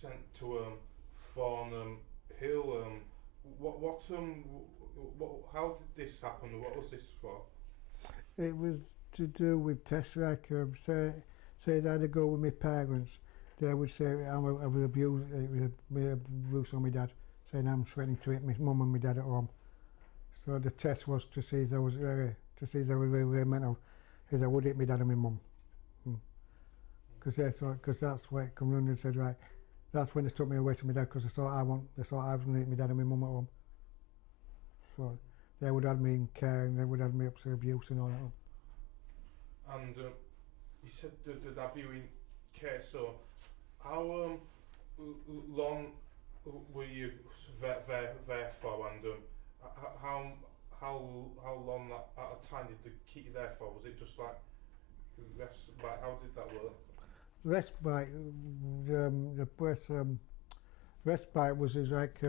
sent to Farnham Hill. How did this happen? What was this for? It was to do with tests like say I had to go with my parents. They would say I was abused, abuse on my dad, saying I'm threatening to hit my mum and my dad at home. So the test was to see if I was really mental, if I would hit my dad and my mum. Because that's where it come round and said, right, that's when they took me away to my dad, because they thought I was going to hit my dad and my mum at home. So they would have me in care and they would have me up to abuse and all that. And you said they'd have you in care, so how long were you there for, and how long at a time did they keep you there for? Was it just like respite? How did that work? Respite, respite was like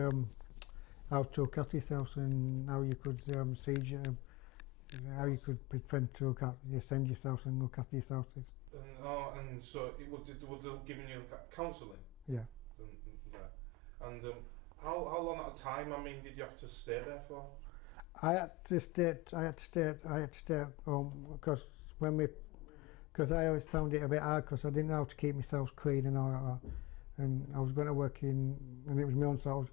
how to look after yourself and how you could how you could pretend to send yourself and look after yourself. And so it was giving you counselling? Yeah. And how long at a time? I mean, did you have to stay there for? I had to stay at home because I always found it a bit hard because I didn't know how to keep myself clean and all that. And I was going to work and it was my own, so I was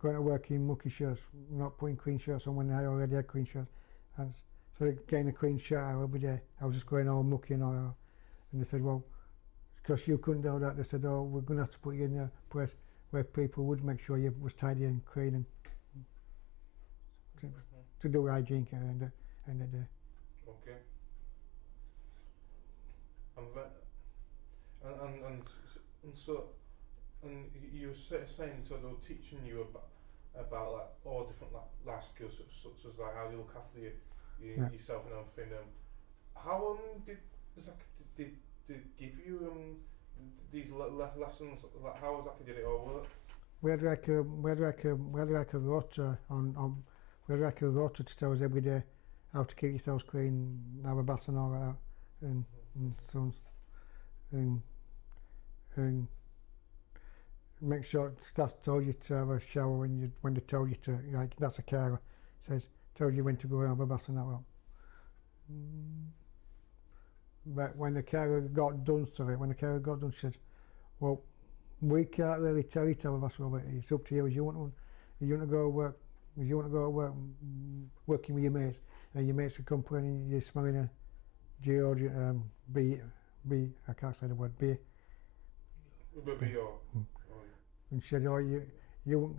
going to work in mucky shirts, not putting clean shirts on when I already had clean shirts. And so getting a clean shirt out every day, I was just going all mucky and all that. And they said, well, because you couldn't do that, they said, oh, we're going to have to put you in a place where people would make sure you was tidy and clean and to do hygiene at the end of the day. Okay. And you were saying, so they were teaching you about like all different life skills, such as like how you look after yourself and everything. How did give you these lessons? Like how exactly did it all work? We had like a rota we had like a rota to tell us every day how to keep yourselves clean, have a bath and all that, and so on. And make sure staff told you to have a shower when they told you to, like that's a carer, says told you when to go and have a bath and that well. But when the carer got done, she said, well, we can't really tell you to have a bath, Robert. It's up to you. If you want to go work, working with your mates, and your mates are complaining you're smelling a deodorant, I can't say the word, beer. And she said, oh, you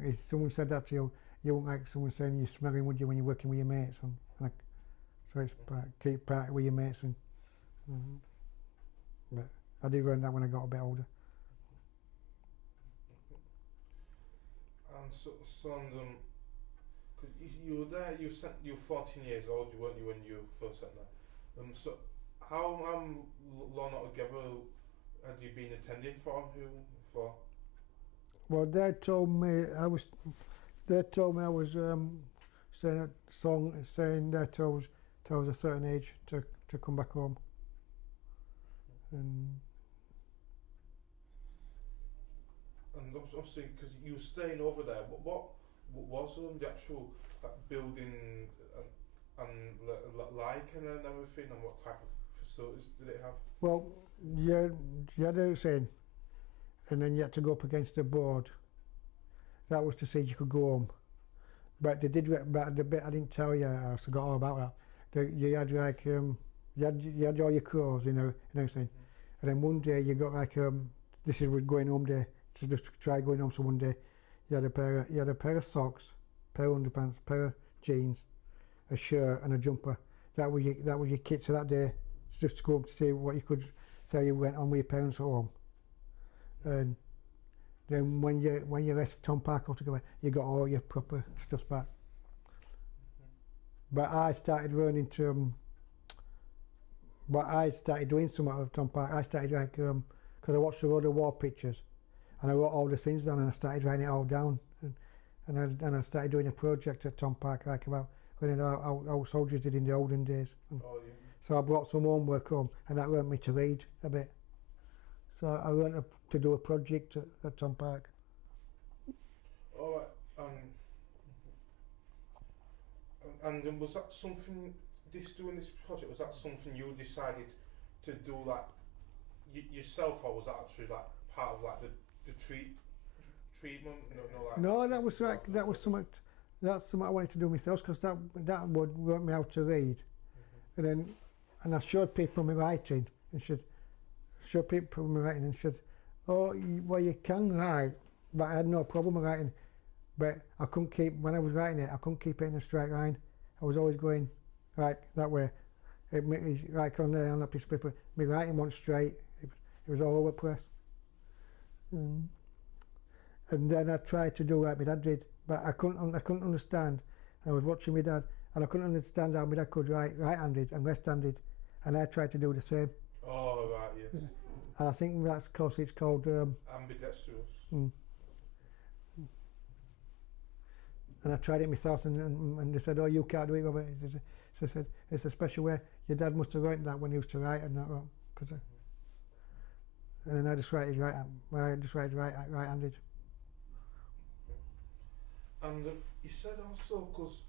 if someone said that to you, you won't like someone saying you're smelling, would you, when you're working with your mates? And like, so it's keep part with your mates. And but I did learn that when I got a bit older. And because you were there, you were 14 years old, weren't you, when you first sent there? So how long altogether had you been attending for? Well, they told me I was saying a song, saying that I was a certain age to come back home. And obviously, because you were staying over there, what was the actual building and like and everything, and what type of facilities did it have? Well, you had a saying, and then you had to go up against a board. That was to say you could go home. But they did. But the bit I didn't tell you, I forgot all about that. You had like you had all your clothes, and everything. And then one day you got like this is with going home day. So just to try going home. So one day you had a pair of socks, pair of underpants, pair of jeans, a shirt, and a jumper. That was your kit for that day. Just to go up to see what you could say you went on with your parents at home. And then when you left Tom Park altogether, you got all your proper stuff back. But I started learning to. But I started doing something with Tom Park. I started like because I watched a lot of war pictures, and I wrote all the scenes down, and I started writing it all down, and I started doing a project at Tom Park like about learning how soldiers did in the olden days. So I brought some homework home, and that learnt me to read a bit. So I went up to do a project at Tom Park. Alright, and was that something, doing this project, was that something you decided to do like yourself, or was that actually like part of like the treatment? No, that was like, that's something I wanted to do myself, because that would work me how to read. And I showed people my writing, and said, oh, well, you can write, but I had no problem with writing. But I couldn't keep, when I was writing it, I couldn't keep it in a straight line. I was always going like that way. Like on that piece of paper, my writing wasn't straight. It was all over the place. And then I tried to do like my dad did, but I couldn't understand. I was watching my dad, and I couldn't understand how my dad could write right-handed and left-handed, and I tried to do the same. Oh, right, yes. And I think that's because it's called ambidextrous. And I tried it myself, and they said, oh, you can't do it, Robert. They said, it's a special way. Your dad must have written that when he used to write and that wrong. And I just write it right-handed. And you said also, because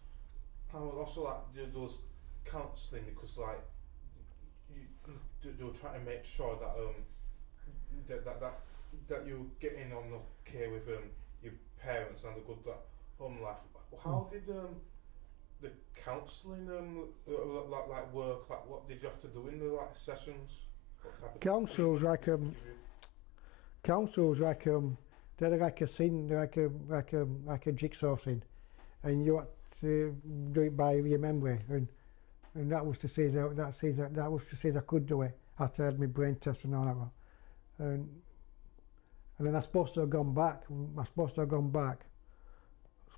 I would also like do those counselling, because like they were trying to make sure that that you're getting on okay with your parents and the good home life. How did the counselling like work? Like, what did you have to do in the like sessions? Counsel was like they're like a scene, like a jigsaw scene, and you had to do it by your memory, and that was to say that was to say that I could do it after I had my brain test and all that. And then I was supposed to have gone back.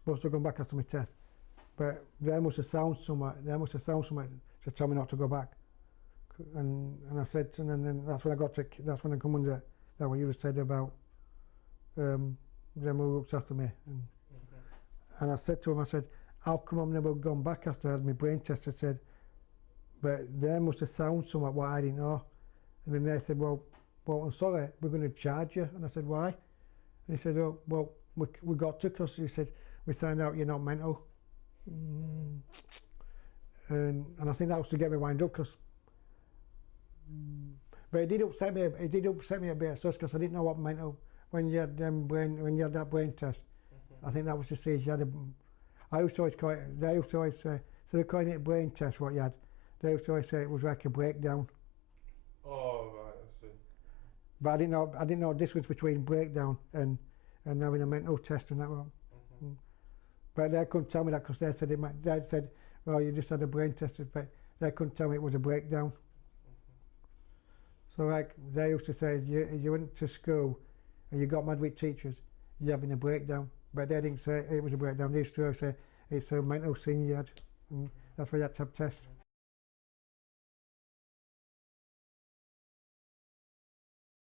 After my test, but they must have found something to tell me not to go back. And I said, and then that's when I come under that what you just said about them who looked after me. And I said to him, I said, how come I've never gone back after I had my brain test? I said, but they must have found something what I didn't know. And then they said, well, I'm sorry, we're going to charge you. And I said, why? And he said, oh, well, we got to, because he said, we found out you're not mental. And I think that was to get me wind up, because but it did upset me a bit at first, because I didn't know what mental when you had that brain test. I think that was to say you had I used to always call it, they used to always say, so they're calling it a brain test what you had. They used to always say it was like a breakdown. Oh, right, I see. But I didn't know the difference between breakdown and having a mental test and that one. But they couldn't tell me that, because they said, well, you just had a brain test, but they couldn't tell me it was a breakdown. So like they used to say, you went to school and you got mad with teachers, you're having a breakdown. But they didn't say it was a breakdown. They used to say it's a mental thing you had, and that's why you had to have a test.